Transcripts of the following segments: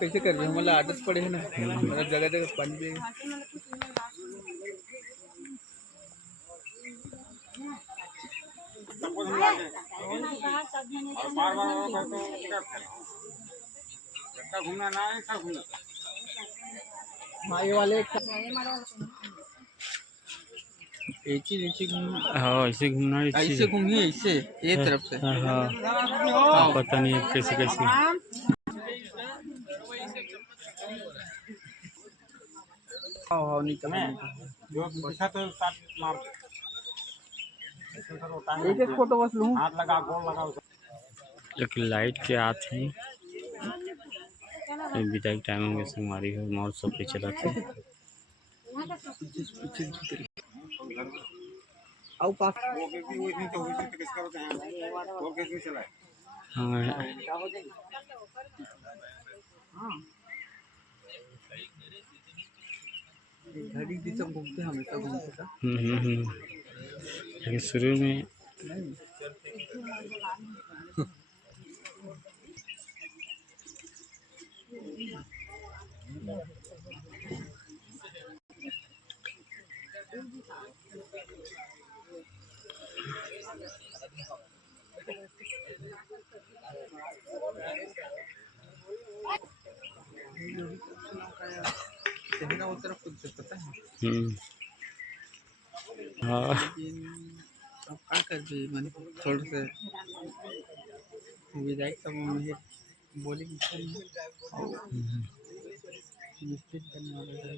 कैसे कर रहे हो? मतलब आदत पड़े है ना, मतलब जगह जगह पानी पे। घूमना ना है, सब घूमना। हाँ, ये वाले एक ही नीचे घूमना। हाँ ऐसे घूमना है, ऐसे घूमिए, ऐसे ये तरफ से। हाँ पता नहीं अब कैसे कैसे। एक एक फोटो बस लूं। हाथ लगा, गोल लगा। एक लाइट के हाथ है विदाई टाइम में हमारी है महोत्सव पे चला था। घड़ी भी सब घूमते, हमेशा घूमते था। लेकिन शुरू में वो तरफ कुछ पता है। हाँ अब क्या कर दिए, मैंने थोड़ा सा विधायक सब में बोले कि निश्चित करने वाला है।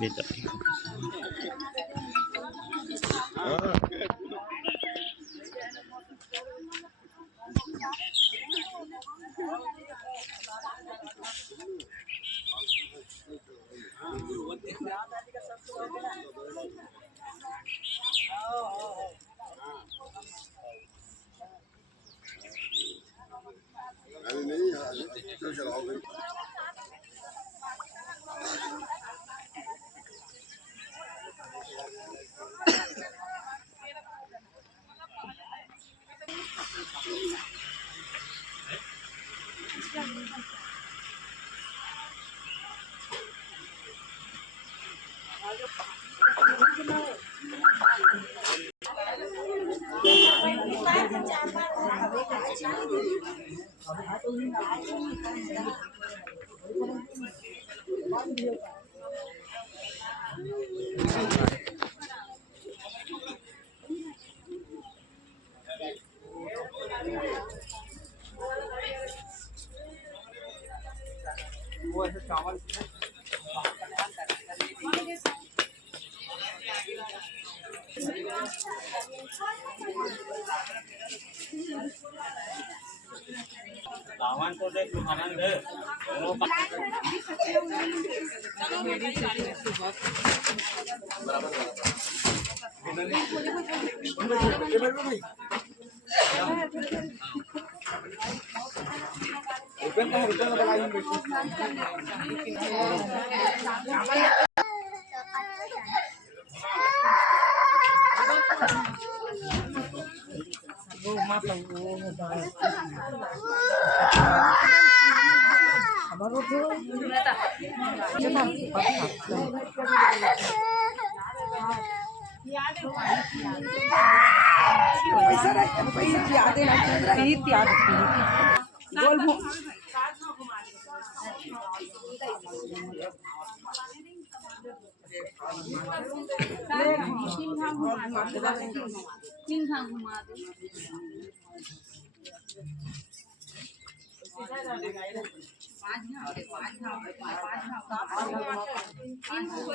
बेतारी वो ऐसे चावल सामान तो देख खाना दे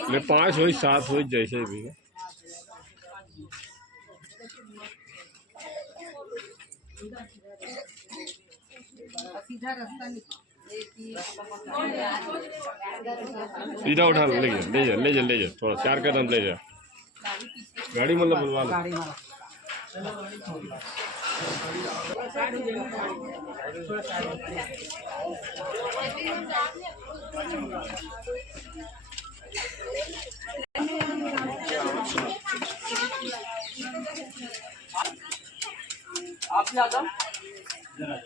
मैं 5 हो 7 हो जैसे भी सीधा उठा ले जा थोड़ा 4 कदम ले जा गाड़ी मतलब बुलवा लो आप भी आ जाओ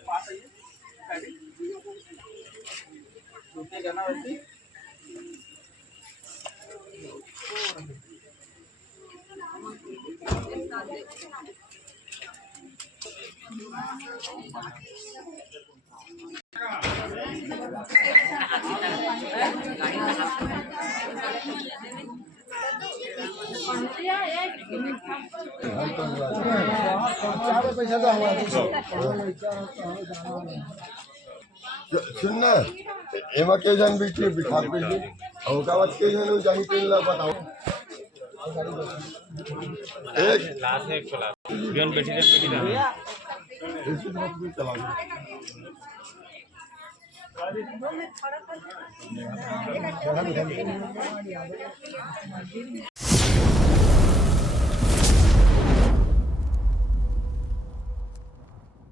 पास आइए छूटने जाना वैसे पैसा तो सुन ना एमा के जन बिठे बिठा पे और का बात के जन जाही पे ला बताओ एक लास्ट है चला बियन बैठी ना इसी तरह से चलाओ में